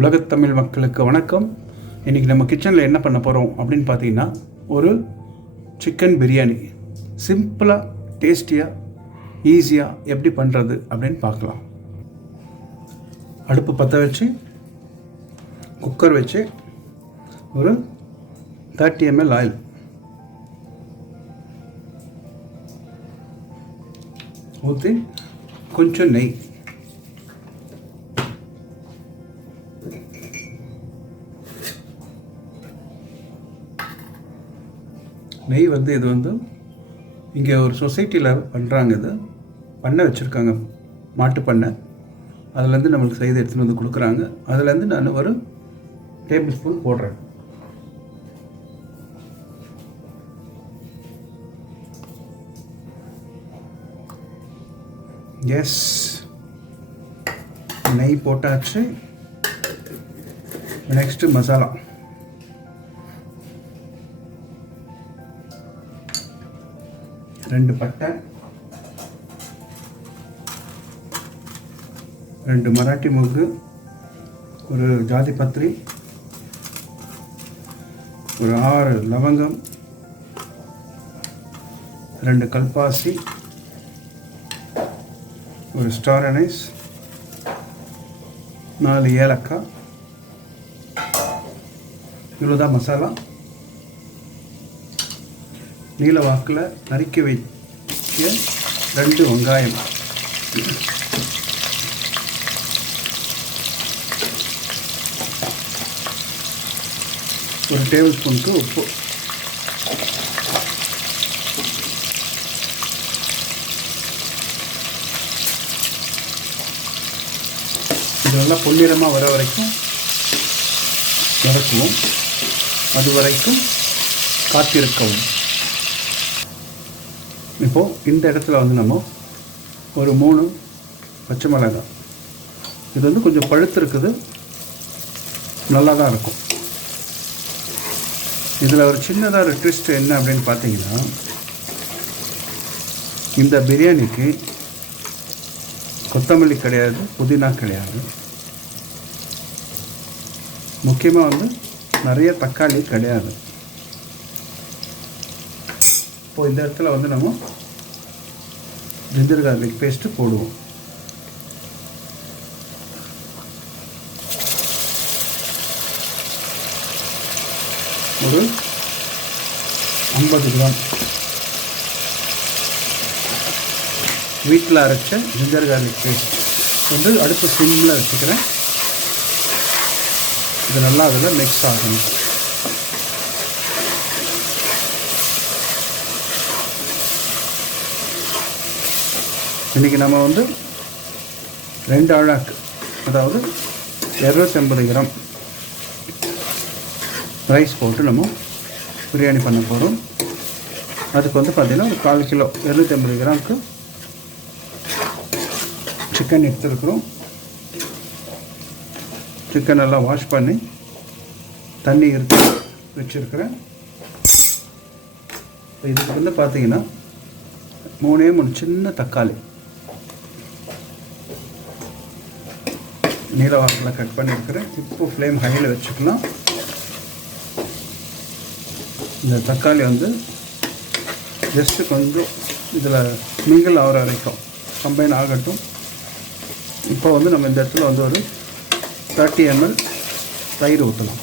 உலகத்தமிழ் மக்களுக்கு வணக்கம். இன்றைக்கி நம்ம கிச்சனில் என்ன பண்ண போகிறோம் அப்படின்னு பார்த்தீங்கன்னா, ஒரு சிக்கன் பிரியாணி சிம்பிளாக டேஸ்டியாக ஈஸியாக எப்படி பண்ணுறது அப்படின்னு பார்க்கலாம். அடுப்பு பற்ற வச்சு குக்கர் வச்சு ஒரு 30 ml ஆயில், ஊற்றி கொஞ்சம் நெய், நெய் இது இங்கே ஒரு சொசைட்டியில் பண்ணுறாங்க. இது பண்ணை வச்சுருக்காங்க, மாட்டு பண்ணை. அதுலேருந்து நம்மளுக்கு செய்து எடுத்துகிட்டு வந்து கொடுக்குறாங்க. அதுலேருந்து நான் ஒரு டேபிள் ஸ்பூன் போடுறேன். எஸ், நெய் போட்டாச்சு. நெக்ஸ்ட்டு மசாலா. ரெண்டு பட்டை, 2 மராட்டி மொக்கு, ஒரு ஜாதி பத்திரி, ஒரு 6 லவங்கம், 2 கல்பாசி, ஒரு ஸ்டார் அனைஸ், 4 ஏலக்காய். இவ்வளோதான் மசாலா. நீல வாக்கில் நறுக்கி வைக்க 2 வெங்காயம், ஒரு டேபிள் ஸ்பூனுக்கு உப்பு, இது நல்லா பொன்னிறமாக வர வரைக்கும் வதக்குவோம். அது வரைக்கும் காத்திருக்கவும். இப்போது இந்த இடத்துல நம்ம ஒரு 3 பச்சை மிளகாய், இது கொஞ்சம் பழுத்து இருக்குது, நல்லா தான் இருக்கும். இதில் ஒரு சின்னதாக ஒரு ட்விஸ்ட் என்ன அப்படின்னு பார்த்தீங்கன்னா, இந்த பிரியாணிக்கு கொத்தமல்லி கிடையாது, புதினா கிடையாது, முக்கியமாக நிறைய தக்காளி கிடையாது. இப்போது இந்த இடத்துல நம்ம ஜிஞ்சர் கார்லிக் பேஸ்ட்டு போடுவோம். ஒரு 50 கிராம் வீட்டில் அரைச்ச ஜிஞ்சர் கார்லிக் பேஸ்ட் அடுப்பு சிம்மில் வச்சுக்கிறேன். இது நல்லா அதில் மிக்ஸ் ஆகணும். இன்றைக்கி நம்ம 2 அழாக்கு, அதாவது 250 கிராம் ரைஸ் போட்டு நம்ம பிரியாணி பண்ண போகிறோம். அதுக்கு பார்த்திங்கன்னா ஒரு 1/4 கிலோ 250 கிராமுக்கு சிக்கன் எடுத்துருக்குறோம். சிக்கன் நல்லா வாஷ் பண்ணி தண்ணி எடுத்து வச்சுருக்கிறேன். இதுக்கு பார்த்திங்கன்னா 3 சின்ன தக்காளி நீல வாக்கில் கட் பண்ணியிருக்கிறேன். இப்போ ஃப்ளேம் ஹையில் வச்சுக்கலாம். இந்த தக்காளி ஜஸ்ட்டு கொஞ்சம் இதில் மிங்கிள் ஆகிற வரைக்கும் கம்பைன் ஆகட்டும். இப்போ நம்ம இந்த இடத்துல ஒரு 30 ml தயிர் ஊற்றலாம்.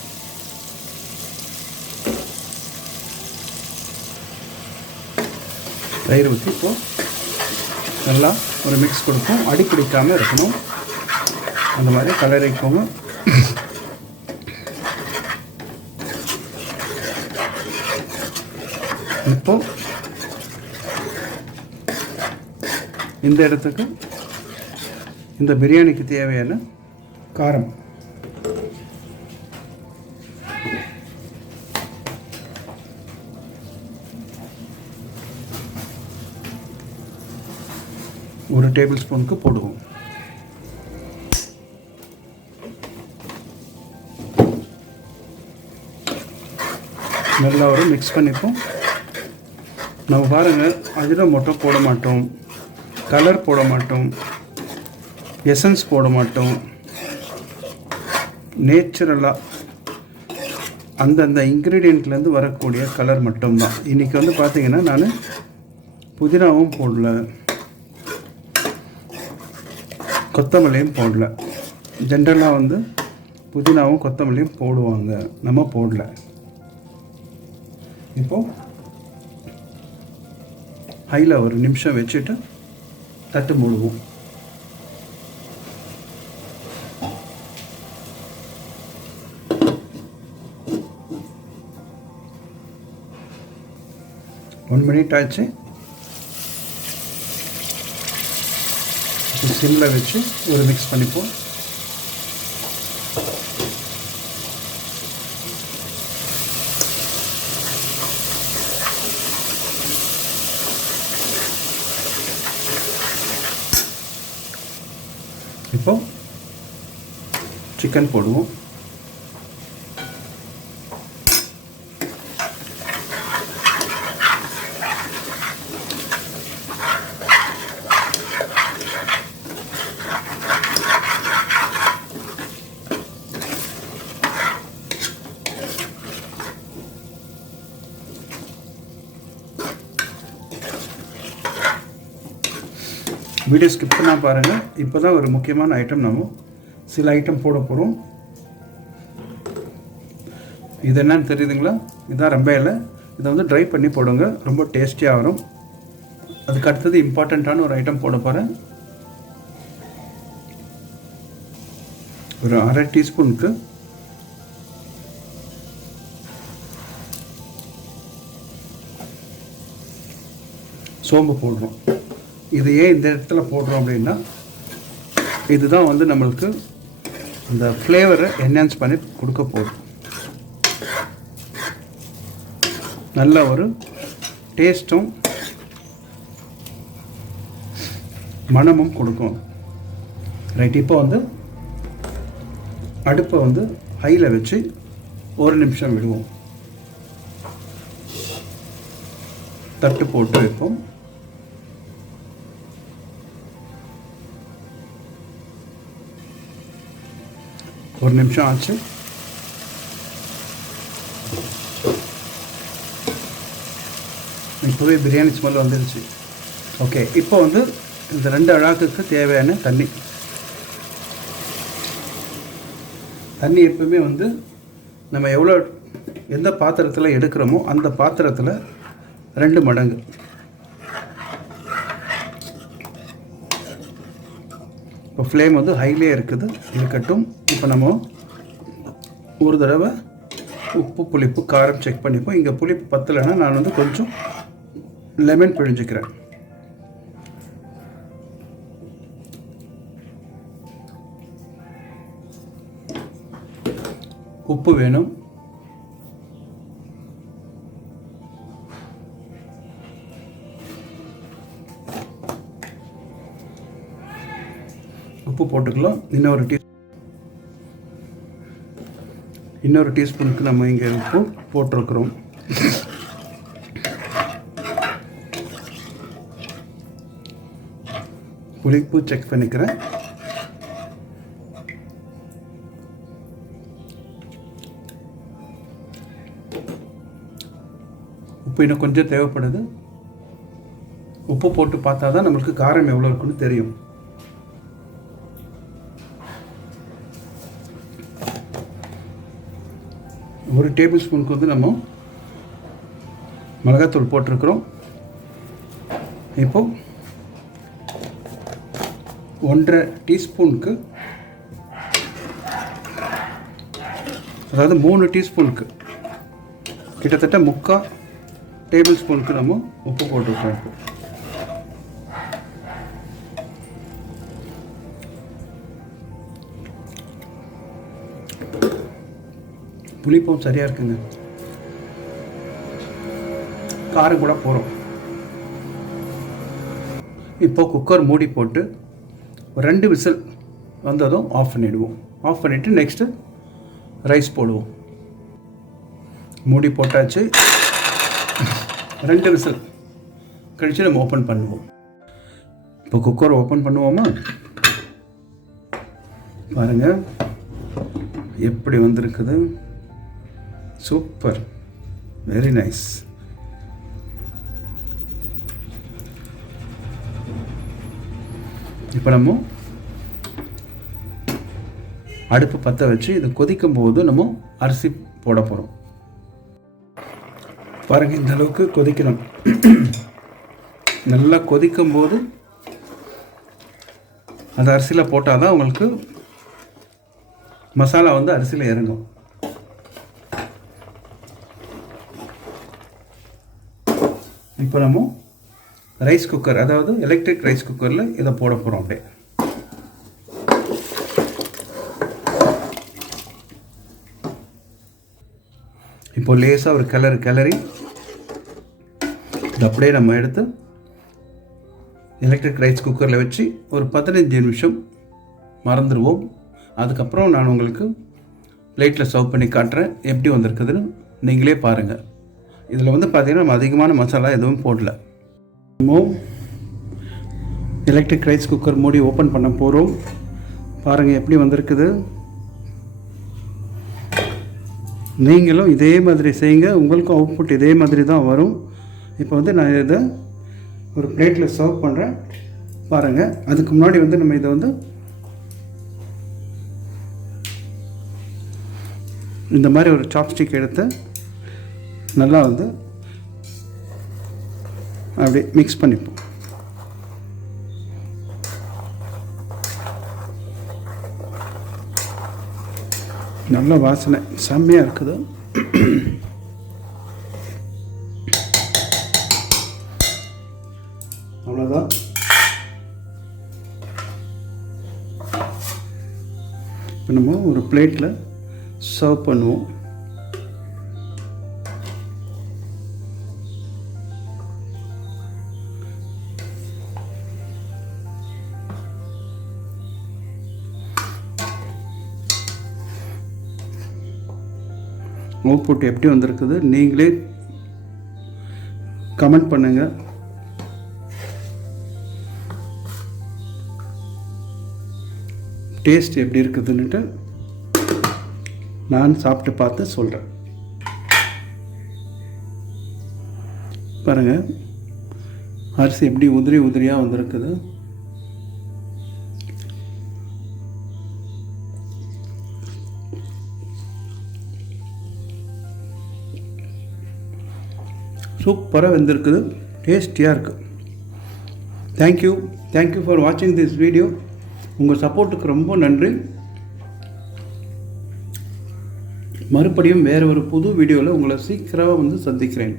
தயிர் ஊற்றி இப்போது நல்லா ஒரு மிக்ஸ் கொடுப்போம். அடி பிடிக்காமல் இருக்கணும், அந்த மாதிரி கலரிக்கோங்க. இப்போ இந்த இடத்துக்கு இந்த பிரியாணிக்கு தேவையான காரம், ஒரு டேபிள் ஸ்பூனுக்கு போடுவோம். நல்லா ஒரு மிக்ஸ் பண்ணிப்போம். நம்ம பாருங்கள், அஜினோமோட்டோ போட மாட்டோம், கலர் போட மாட்டோம், எசன்ஸ் போட மாட்டோம். நேச்சுரலாக அந்தந்த இன்க்ரீடியண்ட்லேருந்து வரக்கூடிய கலர் மட்டும்தான். இன்றைக்கி வந்து பார்த்திங்கன்னா நான் புதினாவும் போடல, கொத்தமல்லியும் போடல. ஜென்ரலாக வந்து புதினாவும் கொத்தமல்லியும் போடுவாங்க, நம்ம போடல. இப்போது ஹையில் ஒரு நிமிஷம் வச்சுட்டு தட்டு மூடுவோம். ஒன் மினிட் ஆச்சு. சிம்மில் வச்சு ஒரு மிக்ஸ் பண்ணிப்போம். இப்போ சிக்கன் போடுவோம். வீடியோ ஸ்கிப் பண்ணால் பாருங்கள். இப்போ தான் ஒரு முக்கியமான ஐட்டம் நம்ம சில ஐட்டம் போட போகிறோம். இது என்னன்னு தெரியுதுங்களா? இதுதான் ரொம்ப இல்லை. இதை வந்து ட்ரை பண்ணி போடுங்க, ரொம்ப டேஸ்டியாக வரும். அதுக்கு அடுத்தது இம்பார்ட்டண்ட்டான ஒரு ஐட்டம் போட போகிறேன். ஒரு 1/2 டீஸ்பூனுக்கு சோம்பு போடுறோம். இது ஏன் இந்த இடத்துல போடுறோம் அப்படின்னா, இதுதான் வந்து நம்மளுக்கு இந்த ஃப்ளேவரை என்ஹான்ஸ் பண்ணி கொடுக்க போகுது. நல்ல ஒரு டேஸ்ட்டும் மணமும் கொடுக்கும். ரைட், இப்போ வந்து அடுப்பை வந்து ஹையில் வச்சு ஒரு நிமிஷம் விடுவோம். தட்டு போட்டு வைப்போம். ஒரு நிமிஷம் ஆச்சு. இப்போவே பிரியாணி ஸ்மெல் வந்துருச்சு. ஓகே, இப்போ வந்து இந்த 2 அழகுக்கு தேவையான தண்ணி எப்பவுமே வந்து நம்ம எந்த பாத்திரத்தில் எடுக்கிறோமோ அந்த பாத்திரத்தில் 2 மடங்கு. இப்போ ஃப்ளேம் வந்து ஹைலே இருக்கட்டும். இப்போ நம்ம ஒரு தடவை உப்பு, புளிப்பு, காரம் செக் பண்ணிப்போம். இங்கே புளிப்பு பத்தலைன்னா நான் வந்து கொஞ்சம் லெமன் பிழிஞ்சிக்கிறேன். உப்பு வேணும். உப்பு போட்டுக்கலாம். இன்னொரு டீஸ்பூனுக்கு நம்ம இங்கே உப்பு போட்டிருக்கிறோம். புளிப்பு செக் பண்ணிக்கிறேன். உப்பு இன்னும் கொஞ்சம் தேவைப்படுது. உப்பு போட்டு பார்த்தா தான் நம்மளுக்கு காரம் எவ்வளோ இருக்குன்னு தெரியும். ஒரு டேபிள் ஸ்பூனுக்கு வந்து நம்ம மிளகாத்தூள் போட்டிருக்கிறோம். இப்போ 1.5 டீஸ்பூனுக்கு, அதாவது 3 டீஸ்பூனுக்கு கிட்டத்தட்ட 3/4 டேபிள் ஸ்பூனுக்கு நம்ம உப்பு போட்டிருக்கோம். புளிப்பும் சரியாக இருக்குங்க. காரம் கூட போகிறோம். இப்போ குக்கர் மூடி போட்டு 2 விசில் வந்ததும் ஆஃப் பண்ணிவிடுவோம். ஆஃப் பண்ணிவிட்டு நெக்ஸ்ட்டு ரைஸ் போடுவோம். மூடி போட்டாச்சு. 2 விசில் கழித்து நம்ம ஓப்பன் பண்ணுவோம். இப்போ குக்கர் ஓப்பன் பண்ணுவோமா? பாருங்கள், எப்படி வந்திருக்குது, சூப்பர், வெரி நைஸ். இப்போ நம்ம அடுப்பு பற்ற வச்சு இது கொதிக்கும் போது நம்ம அரிசி போட போகிறோம். பாருங்கள், இந்த அளவுக்கு கொதிக்கணும். நல்லா கொதிக்கும் போது அந்த அரிசியில் போட்டால் தான் உங்களுக்கு மசாலா வந்து அரிசியில் இறங்கும். இப்போ நம்ம ரைஸ் குக்கர், அதாவது எலக்ட்ரிக் ரைஸ் குக்கரில் இதை போட போகிறோம். அப்படியே இப்போ லேசாக ஒரு கிளறி இது அப்படியே நம்ம எடுத்து எலக்ட்ரிக் ரைஸ் குக்கரில் வச்சு ஒரு 15 நிமிஷம் மறந்துடுவோம். அதுக்கப்புறம் நான் உங்களுக்கு பிளேட்டில் சர்வ் பண்ணி காட்டுறேன் எப்படி வந்திருக்குதுன்னு நீங்களே பாருங்கள். இதில் வந்து பார்த்திங்கன்னா நம்ம அதிகமான மசாலா எதுவும் போடல. நம்ம எலக்ட்ரிக் ரைஸ் குக்கர் மூடி ஓப்பன் பண்ண போகிறோம். பாருங்கள் எப்படி வந்திருக்குது. நீங்களும் இதே மாதிரி செய்யுங்க, உங்களுக்கும் அவுட்புட் இதே மாதிரி தான் வரும். இப்போ வந்து நான் இதை ஒரு பிளேட்டில் சர்வ் பண்ணுறேன் பாருங்கள். அதுக்கு முன்னாடி வந்து நம்ம இதை வந்து இந்த மாதிரி ஒரு சாப்ஸ்டிக் எடுத்து நல்லா வந்து அப்படியே மிக்ஸ் பண்ணிப்போம். நல்ல வாசனை செம்மையாக இருக்குது. அவ்வளோதான். இப்போ நம்ம ஒரு பிளேட்டில் சர்வ் பண்ணுவோம். அவுட்புட் எப்படி வந்திருக்குது நீங்களே கமெண்ட் பண்ணுங்கள். டேஸ்ட் எப்படி இருக்குதுன்னுட்டு நான் சாப்பிட்டு பார்த்து சொல்கிறேன். பாருங்கள், அரிசி எப்படி உதிரியாக வந்திருக்குது. சூப்பராக வந்திருக்குது, டேஸ்டியாக இருக்குது. தேங்க்யூ ஃபார் வாட்சிங் திஸ் வீடியோ. உங்கள் சப்போர்ட்டுக்கு ரொம்ப நன்றி. மறுபடியும் வேறு ஒரு புது வீடியோவில் உங்களை சீக்கிரமாக வந்து சந்திக்கிறேன்.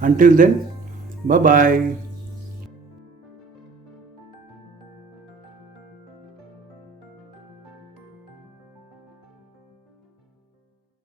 Until then, bye bye.